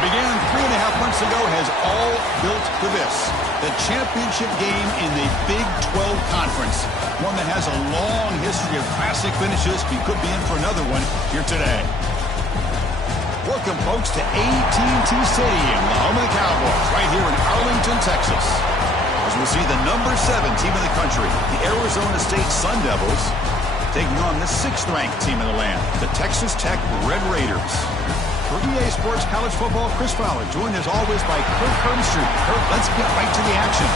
What began 3.5 months ago has all built to this. The championship game in the Big 12 Conference. One that has a long history of classic finishes. We could be in for another one here today. Welcome, folks, to AT&T Stadium, the home of the Cowboys, right here in Arlington, Texas. As we'll see the number 7 team in the country, the Arizona State Sun Devils, taking on the 6th-ranked team in the land, the Texas Tech Red Raiders. For EA Sports College Football, Chris Fowler, joined as always by Kirk Herbstreit. Kirk, let's get right to the action.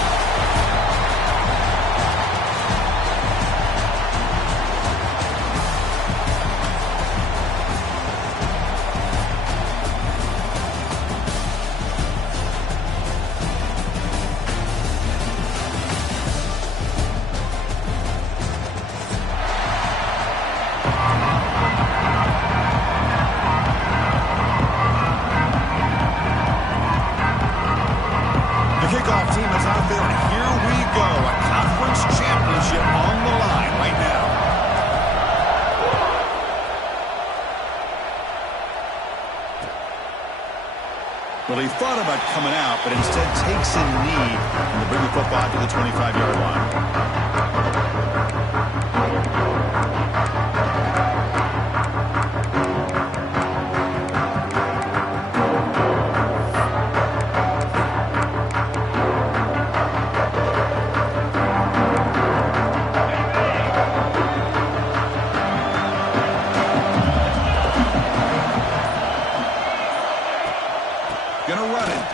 Well, he thought about coming out, but instead takes a knee to bring the football to the 25-yard line.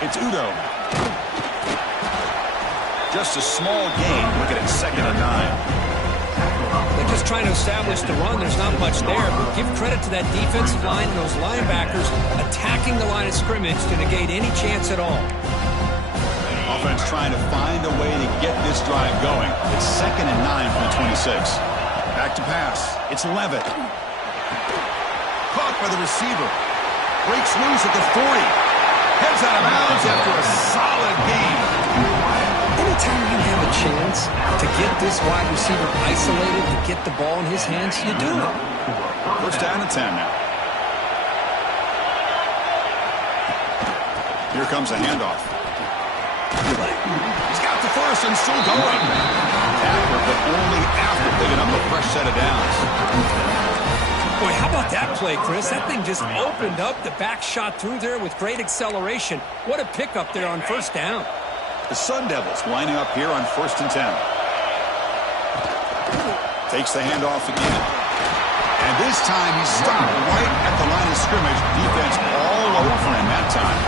It's Udo. Just a small gain. Look at it, 2nd and 9. They're just trying to establish the run. There's not much there, but give credit to that defensive line and those linebackers attacking the line of scrimmage to negate any chance at all. Offense trying to find a way to get this drive going. It's 2nd and 9 from the 26. Back to pass. It's Levitt. Caught by the receiver. Breaks loose at the 40. Heads out of bounds after a solid game. Anytime you have a chance to get this wide receiver isolated, to get the ball in his hands, you do it. First down and 10 now. Here comes a handoff. He's got the first and still going. Tackler, but only after picking up a fresh set of downs. Boy, how about that play, Chris? That thing just opened up. The back shot through there with great acceleration. What a pickup there on first down. The Sun Devils lining up here on 1st and 10. Takes the handoff again. And this time he stopped right at the line of scrimmage. Defense all over him that time.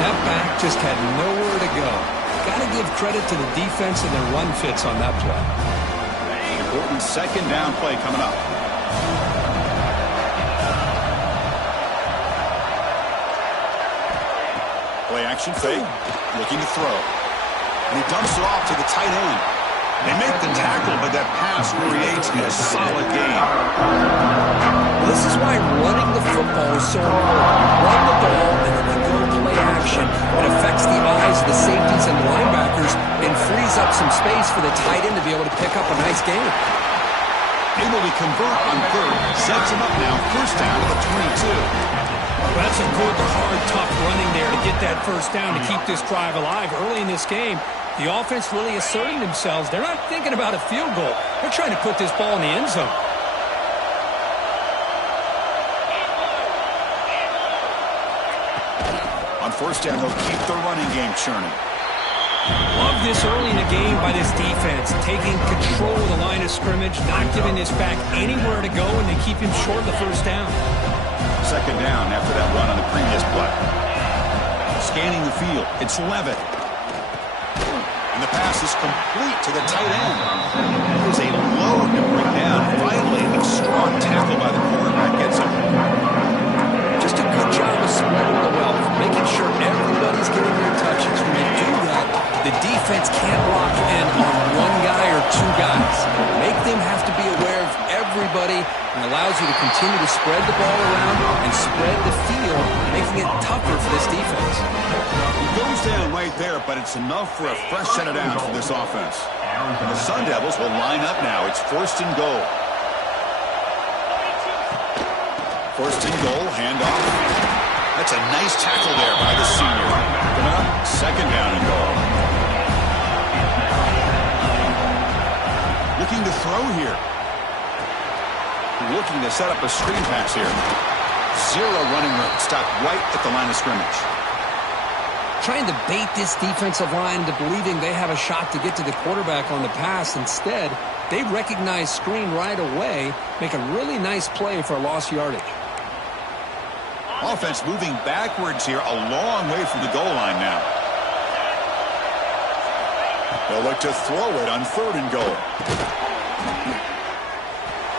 That back just had nowhere to go. Got to give credit to the defense and their run fits on that play. Important 2nd down play coming up. Play action fake, looking to throw. And he dumps it off to the tight end. They make the tackle, but that pass creates a solid gain. This is why running the football is so important. Run the ball and then the good play action. It affects the eyes of the safeties and the linebackers and frees up some space for the tight end to be able to pick up a nice gain. Able to convert on 3rd, sets him up now, 1st down to the 22. Well, that's a good, hard, tough running there to get that 1st down to keep this drive alive. Early in this game, the offense really asserting themselves. They're not thinking about a field goal. They're trying to put this ball in the end zone. On 1st down, they'll keep the running game churning. Love this early in the game by this defense, taking control of the line of scrimmage, not giving this back anywhere to go, and they keep him short of the 1st down. 2nd down after that run on the previous play. Scanning the field, it's Levitt. And the pass is complete to the tight end. It is a load to bring down. Finally, a strong tackle by the quarterback gets him. Just a good job of spreading the wealth, making sure everybody's getting their touches. When you do that, the defense can't lock in on one guy or 2 guys. Make them have to be aware of everybody and allows you to continue to spread the ball around and spread the field, making it tougher for this defense. He goes down right there, but it's enough for a fresh set of downs for this offense. And the Sun Devils will line up now. It's 1st and goal. 1st and goal, handoff. That's a nice tackle there by the senior. Coming up, second down and goal. Looking to throw here. Looking to set up a screen pass here. Zero running room. Stopped right at the line of scrimmage. Trying to bait this defensive line into believing they have a shot to get to the quarterback on the pass. Instead, they recognize screen right away, make a really nice play for a lost yardage. Offense moving backwards here, a long way from the goal line now. They'll look to throw it on third and goal.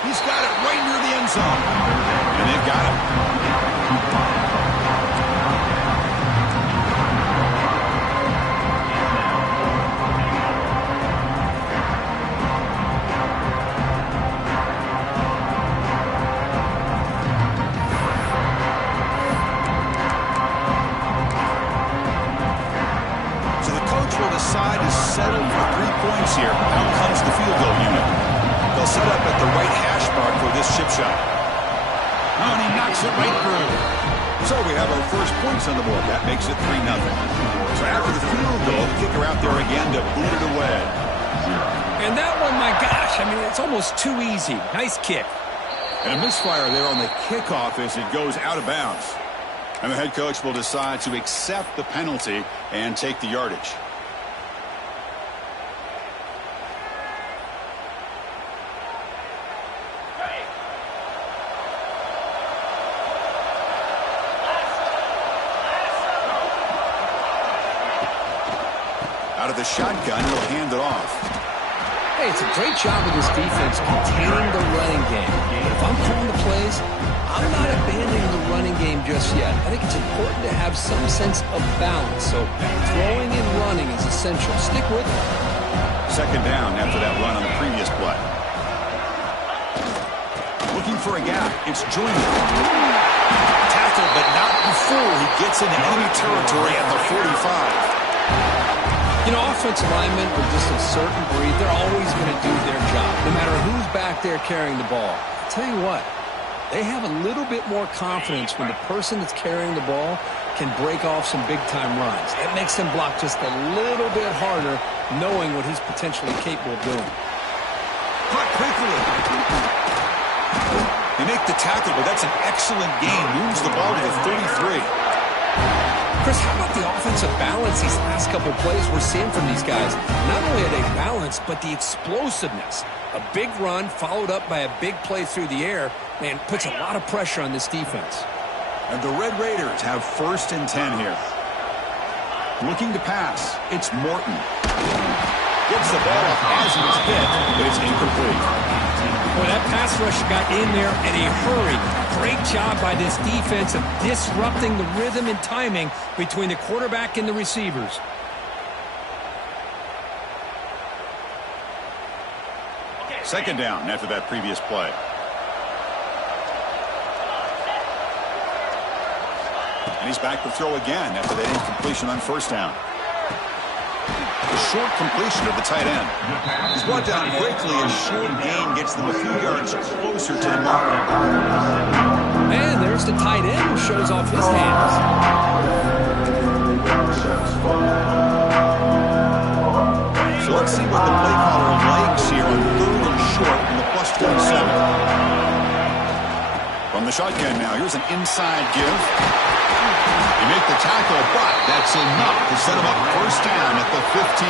He's got it right near the end zone. And they've got him. Side is settled for 3 points here. Out comes the field goal unit. They'll set up at the right hash mark for this chip shot. Oh, and he knocks it right through. So we have our first points on the board. That makes it 3-0. So after the field goal, the kicker out there again to boot it away. And that one, my gosh, I mean, it's almost too easy. Nice kick. And a misfire there on the kickoff as it goes out of bounds. And the head coach will decide to accept the penalty and take the yardage. Out of the shotgun, he'll hand it off. Hey, it's a great job of this defense containing the running game. But if I'm calling the plays, I'm not abandoning the running game just yet. I think it's important to have some sense of balance. So throwing and running is essential. Stick with it. Second down after that run on the previous play. Looking for a gap. It's Joyner. Tackled, but not before he gets into enemy territory at the 45. You know, offensive linemen are just a certain breed. They're always going to do their job, no matter who's back there carrying the ball. I'll tell you what, they have a little bit more confidence when the person that's carrying the ball can break off some big-time runs. It makes them block just a little bit harder, knowing what he's potentially capable of doing. Caught quickly. They make the tackle, but that's an excellent gain. Moves the ball to the 33. Chris, how about the offensive balance these last couple plays we're seeing from these guys? Not only are they balanced, but the explosiveness. A big run followed up by a big play through the air, man, puts a lot of pressure on this defense. And the Red Raiders have 1st and 10 here. Looking to pass. It's Morton. Gets the ball off as he was hit, but it's incomplete. Boy, that pass rush got in there in a hurry. Great job by this defense of disrupting the rhythm and timing between the quarterback and the receivers. Second down after that previous play. And he's back to throw again after that incompletion on 1st down. A short completion of the tight end. He's brought down quickly. A short gain gets them a few yards closer to the mark. And there's the tight end who shows off his hands. So let's see what the play caller likes here on 3rd and short in the +27. From the shotgun now, here's an inside give. You make the tackle, but that's enough to set him up 1st down at the 15.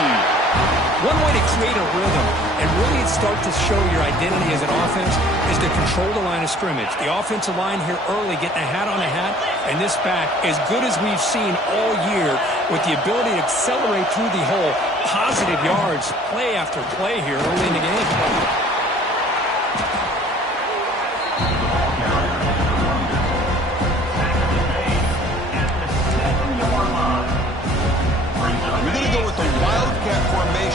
One way to create a rhythm and really start to show your identity as an offense is to control the line of scrimmage. The offensive line here early getting a hat on a hat, and this back, as good as we've seen all year, with the ability to accelerate through the hole, positive yards, play after play here early in the game.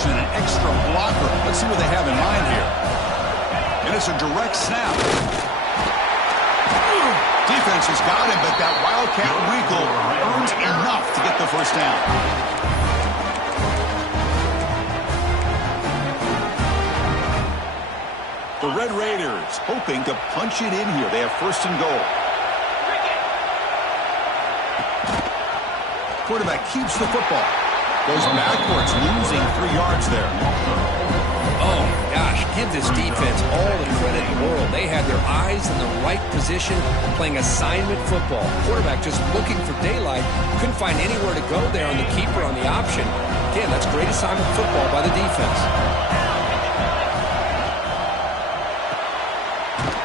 An extra blocker. Let's see what they have in mind here. And it's a direct snap. Defense has got him, but that Wildcat wiggle earns enough to get the 1st down. The Red Raiders hoping to punch it in here. They have 1st and goal. Quarterback keeps the football. Goes backwards, losing 3 yards there. Oh, my gosh. Give this defense all the credit in the world. They had their eyes in the right position, playing assignment football. Quarterback just looking for daylight. Couldn't find anywhere to go there on the keeper on the option. Again, that's great assignment football by the defense.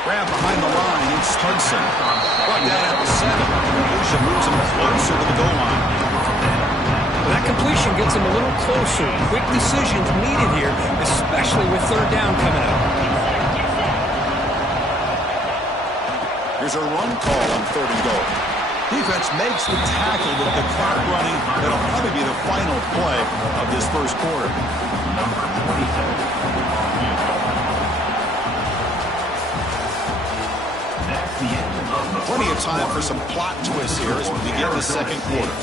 Grab behind the line. It's Hudson. Brought down at the 7. Lucia moves him closer to the goal line. That completion gets him a little closer. Quick decisions needed here, especially with third down coming up. Here's a run call on 3rd and goal. Defense makes the tackle with the clock running. That'll probably be the final play of this first quarter. Plenty of time for some plot twists here as we begin the second quarter.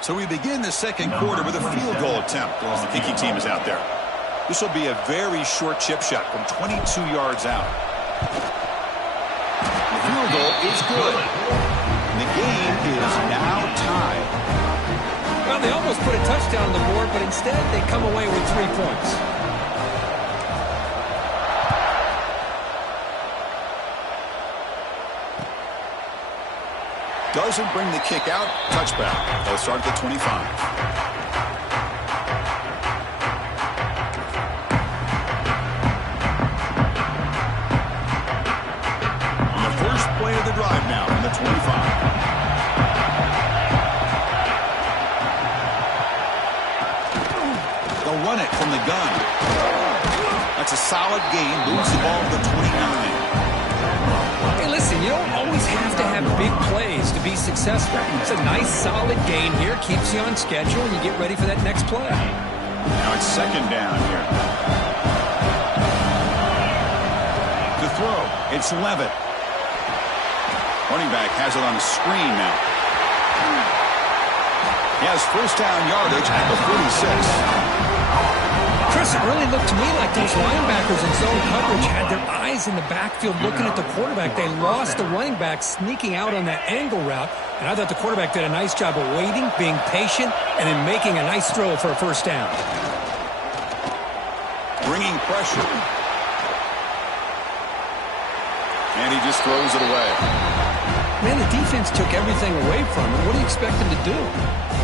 So we begin the second quarter with a field goal attempt as the kicking team is out there. This will be a very short chip shot from 22 yards out. The field goal is good. And the game is now tied. Well, they almost put a touchdown on the board, but instead they come away with 3 points. Doesn't bring the kick out. Touchback. They'll start at the 25. And the first play of the drive now on the 25. They'll run it from the gun. That's a solid gain. Moves the ball to the 29. Hey, listen, you don't always have to have big plays to be successful. It's a nice, solid gain here. Keeps you on schedule, and you get ready for that next play. Now it's 2nd down here. To throw, it's Levitt. Running back has it on the screen now. He has first down yardage at the 46. Chris, it really looked to me like those linebackers in zone coverage had their eyes in the backfield looking at the quarterback. They lost the running back sneaking out on that angle route, and I thought the quarterback did a nice job of waiting, being patient, and then making a nice throw for a first down. Bringing pressure. And he just throws it away. Man, the defense took everything away from him. What do you expect him to do?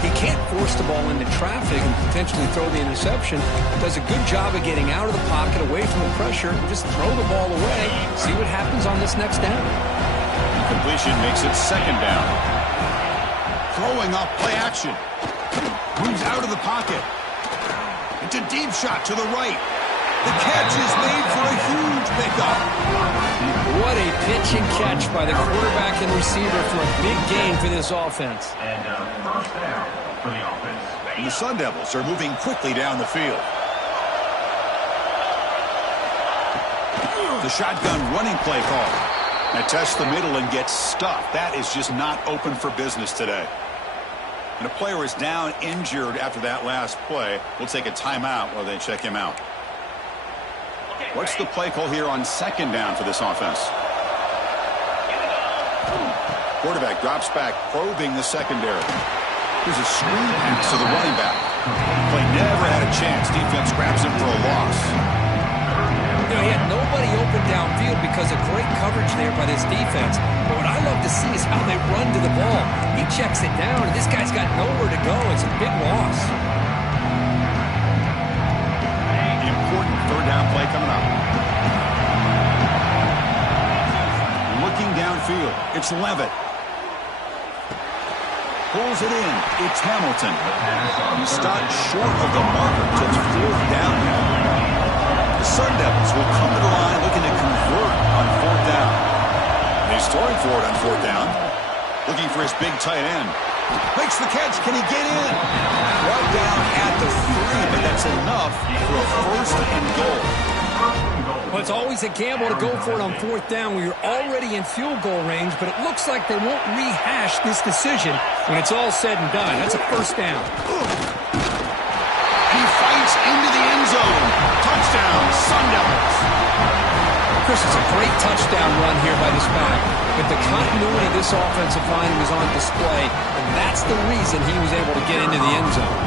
He can't force the ball into traffic and potentially throw the interception. Does a good job of getting out of the pocket, away from the pressure, and just throw the ball away. See what happens on this next down. Completion makes it 2nd down. Throwing off play action. Moves out of the pocket. It's a deep shot to the right. The catch is made for a huge pickup. What a pitch and catch by the quarterback and receiver for a big gain for this offense. And first down for the offense. And the Sun Devils are moving quickly down the field. The shotgun running play call. Now tests the middle and gets stuffed. That is just not open for business today. And a player is down injured after that last play. We'll take a timeout while they check him out. What's the play call here on 2nd down for this offense? Quarterback drops back, probing the secondary. Here's a screen pass to the running back. Play never had a chance. Defense grabs him for a loss. You know, he had nobody open downfield because of great coverage there by this defense. But what I love to see is how they run to the ball. He checks it down, and this guy's got nowhere to go. It's a big loss. Important 3rd down play coming up. Looking downfield, it's Levitt. Pulls it in, it's Hamilton. He stopped short of the marker till it's 4th down now. The Sun Devils will come to the line looking to convert on 4th down. And he's throwing for it on 4th down. Looking for his big tight end. Makes the catch. Can he get in? Brought down at the 3, but that's enough for a 1st and goal. Well, it's always a gamble to go for it on 4th down where you're already in field goal range, but it looks like they won't rehash this decision when it's all said and done. That's a 1st down. He fights into the end zone. Touchdown, Sun Devils. Chris, it's a great touchdown run here by this back. but the continuity of this offensive line was on display, and that's the reason he was able to get into the end zone.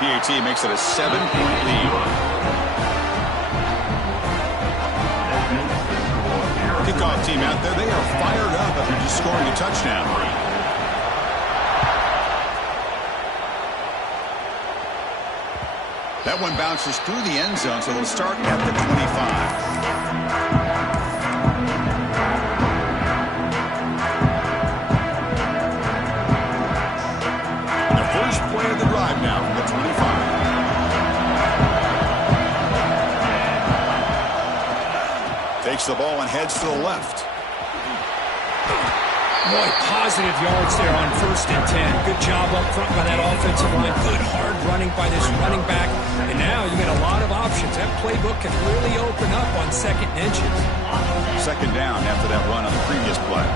PAT makes it a 7-point lead. Kickoff team out there, they are fired up after just scoring a touchdown. That one bounces through the end zone, so they'll start at the 25. Play of the drive now from the 25. Takes the ball and heads to the left. Boy, positive yards there on 1st and 10. Good job up front by that offensive line. Good hard running by this running back. And now you got a lot of options. That playbook can really open up on 2nd and inches. 2nd down after that run on the previous play.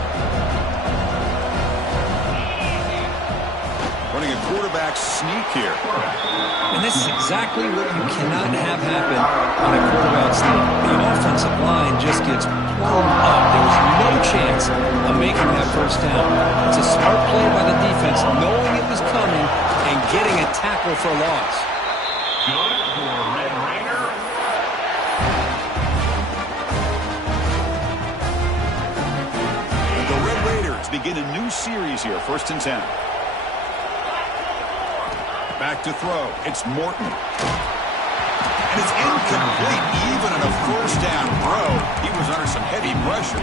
Running a quarterback sneak here. And this is exactly what you cannot have happen on a quarterback sneak. The offensive line just gets blown up. There's no chance of making that 1st down. It's a smart play by the defense, knowing it was coming and getting a tackle for a loss. Good for Red Raider. And the Red Raiders begin a new series here, 1st and 10. Back to throw. It's Morton. And it's incomplete. Even on a 1st down throw, he was under some heavy pressure.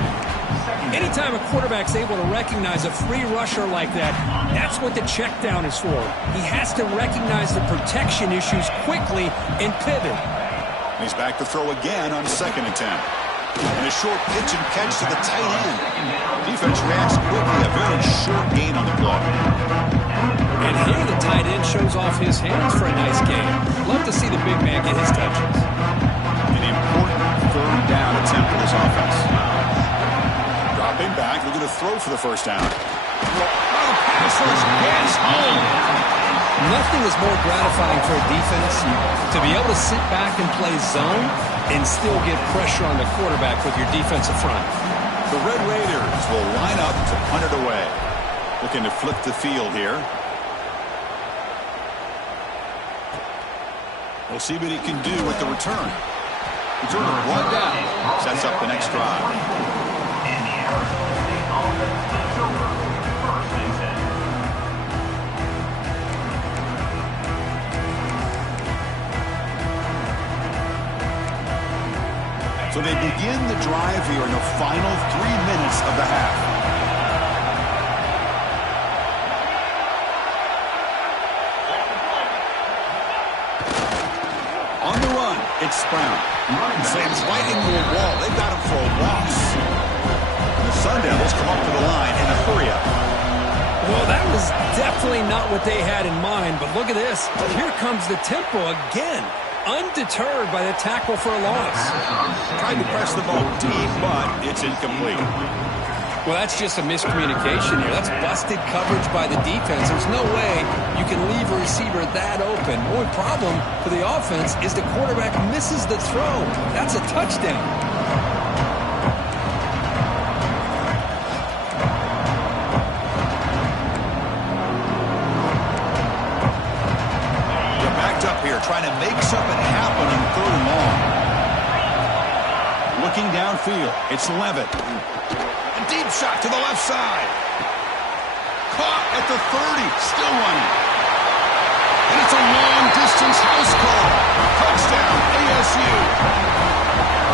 Anytime a quarterback's able to recognize a free rusher like that, that's what the check down is for. He has to recognize the protection issues quickly and pivot. He's back to throw again on 2nd and 10. And a short pitch and catch to the tight end. Defense reacts quickly. A very short gain on the play. And here the tight end shows off his hands for a nice game. Love to see the big man get his touches. An important 3rd down attempt for this offense. Dropping back, looking to throw for the 1st down. Oh, the pass rush gets home. Nothing is more gratifying for a defense to be able to sit back and play zone and still get pressure on the quarterback with your defensive front. The Red Raiders will line up to punt it away. Looking to flip the field here. We'll see what he can do with the return. Return of 1 down. Sets up the next drive. So they begin the drive here in the final 3 minutes of the half. On the run, it's Brown. Slams right into a wall. They've got him for a loss. And the Sun Devils come up to the line in a hurry-up. Well, that was definitely not what they had in mind, but look at this. Here comes the tempo again. Undeterred by the tackle for a loss. Tried to press the ball deep, but it's incomplete. Well, that's just a miscommunication here. That's busted coverage by the defense. There's no way you can leave a receiver that open. The only problem for the offense is the quarterback misses the throw. That's a touchdown. They're backed up here, trying to make something happen on 3rd and long. Looking downfield, it's Levitt. Deep shot to the left side. Caught at the 30. Still running. And it's a long-distance house call. Touchdown, ASU.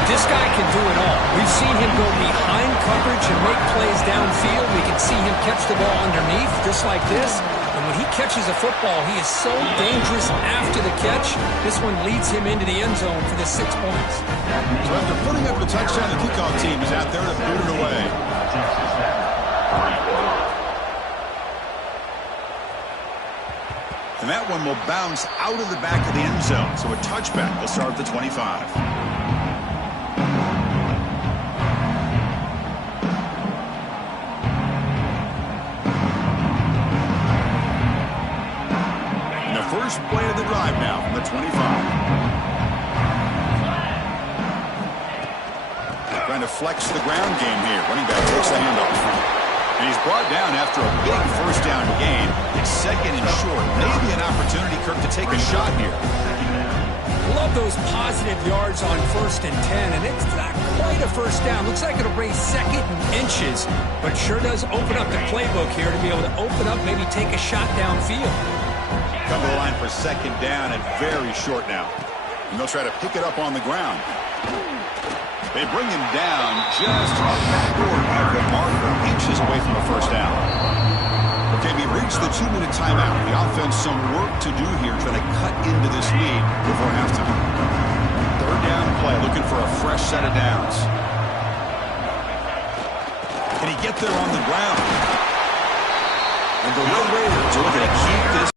This guy can do it all. We've seen him go behind coverage and make plays downfield. We can see him catch the ball underneath, just like this. And when he catches a football, he is so dangerous after the catch. This one leads him into the end zone for the 6 points. So after putting up the touchdown, the kickoff team is out there to boot it away. And that one will bounce out of the back of the end zone. So a touchback will start at the 25. First play of the drive now from the 25. to flex the ground game here. Running back takes the handoff. And he's brought down after a big first down gain. It's second and short. Maybe an opportunity, Kirk, to take a shot here. Love those positive yards on 1st and 10, and it's not quite a first down. Looks like it'll bring second and inches, but it sure does open up the playbook here to be able to open up, maybe take a shot downfield. Come to the line for second down and very short now. And they'll try to pick it up on the ground. They bring him down just short of the marker, inches away from a first down. Okay, we reached the 2-minute timeout. The offense some work to do here, trying to cut into this lead before halftime. Third down play, looking for a fresh set of downs. Can he get there on the ground? And the Red Raiders are looking to keep this